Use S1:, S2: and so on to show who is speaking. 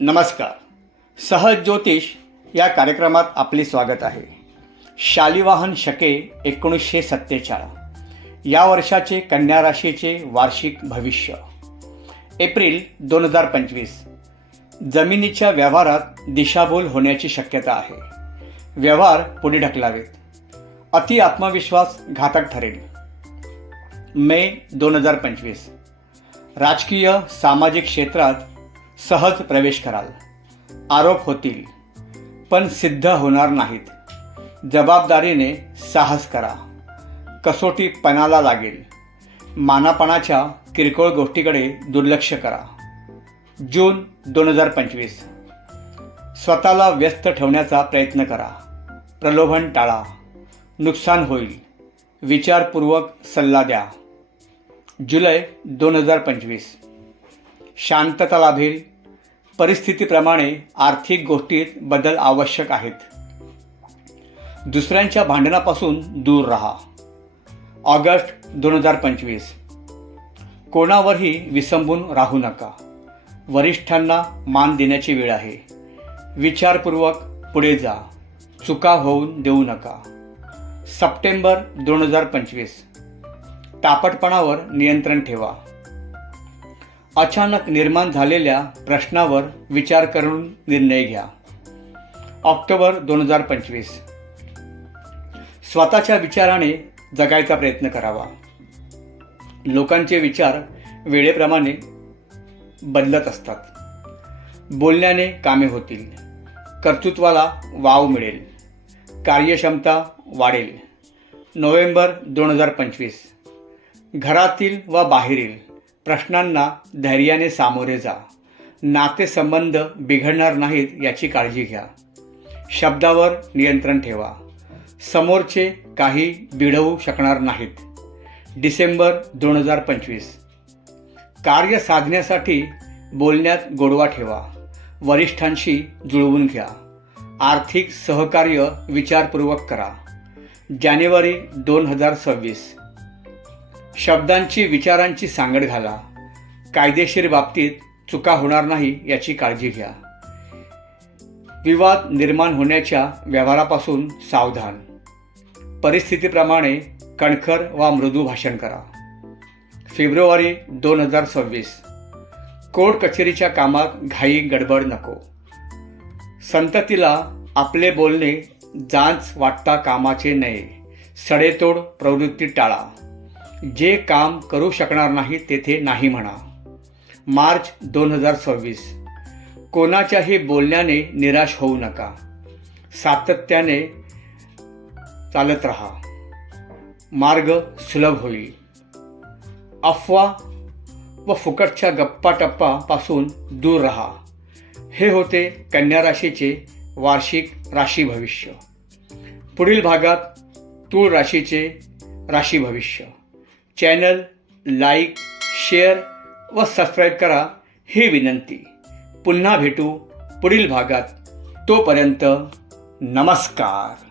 S1: नमस्कार. सहज ज्योतिष या कार्यक्रमात आपले स्वागत आहे. शालिवाहन शके एकोणीसशे सत्तेचाळ. या वर्षाचे कन्या राशीचे वार्षिक भविष्य. एप्रिल दोन हजार पंचवीस. जमिनीच्या व्यवहारात दिशाभूल होण्याची शक्यता आहे. व्यवहार पुढे ढकलावेत. अति आत्मविश्वास घातक ठरेल. मे दोन हजार पंचवीस. राजकीय सामाजिक क्षेत्रात सहज प्रवेश कराल. आरोप होतील पण सिद्ध होणार नाहीत. जबाबदारीने साहस करा. कसोटी पणाला लागेल. मानापणाच्या किरकोळ गोष्टीकडे दुर्लक्ष करा. जून दोन हजार पंचवीस. स्वतःला व्यस्त ठेवण्याचा प्रयत्न करा. प्रलोभन टाळा. नुकसान होईल. विचारपूर्वक सल्ला द्या. जुलै दोन हजार पंचवीस. शांतता लाभेल परिस्थितीप्रमाणे आर्थिक गोष्टीत बदल आवश्यक आहेत. दुसऱ्यांच्या भांडणापासून दूर राहा. ऑगस्ट दोन हजार पंचवीस. कोणावरही विसंबून राहू नका. वरिष्ठांना मान देण्याची वेळ आहे. विचारपूर्वक पुढे जा. चुका होऊन देऊ नका. सप्टेंबर दोन हजार पंचवीस. तापटपणावर नियंत्रण ठेवा. अचानक निर्माण झालेल्या प्रश्नावर विचार करून निर्णय घ्या. ऑक्टोबर दोन हजार पंचवीस. स्वतःच्या विचाराने जगायचा प्रयत्न करावा. लोकांचे विचार वेळेप्रमाणे बदलत असतात. बोलण्याने कामे होतील. कर्तृत्वाला वाव मिळेल. कार्यक्षमता वाढेल. नोव्हेंबर दोन हजार पंचवीस. घरातील व बाहेरील प्रश्नांना धैर्याने सामोरे जा. नातेसंबंध बिघडणार नाहीत याची काळजी घ्या. शब्दावर नियंत्रण ठेवा. समोरचे काही बिडवू शकणार नाहीत. डिसेंबर दोन हजार पंचवीस. कार्य साधण्यासाठी बोलण्यात गोडवा ठेवा. वरिष्ठांशी जुळवून घ्या. आर्थिक सहकार्य विचारपूर्वक करा. जानेवारी दोन हजार सव्वीस. शब्दांची विचारांची सांगड घाला. कायदेशीर बाबतीत चुका होणार नाही याची काळजी घ्या. विवाद निर्माण होण्याच्या व्यवहारापासून सावधान. परिस्थितीप्रमाणे कणखर वा मृदू भाषण करा. फेब्रुवारी दोन हजार सव्वीस. कोर्ट कचेरीच्या कामात घाई गडबड नको. संततीला आपले बोलणे जांच वाटता कामाचे नये. सडेतोड प्रवृत्ती टाळा. जे काम करू शकणार नाही तेथे नाही म्हणा. मार्च दोन हजार सव्वीस. कोणाच्याही बोलण्याने निराश होऊ नका. सातत्याने चालत राहा. मार्ग सुलभ होईल. अफवा व फुकटच्या गप्पाटप्पापासून दूर राहा. हे होते कन्या राशीचे वार्षिक राशी भविष्य. पुढील भागात तूळ राशीचे राशी भविष्य. चॅनल लाईक शेअर व सबस्क्राईब करा ही विनंती. पुन्हा भेटू पुढील भागात. तोपर्यंत नमस्कार.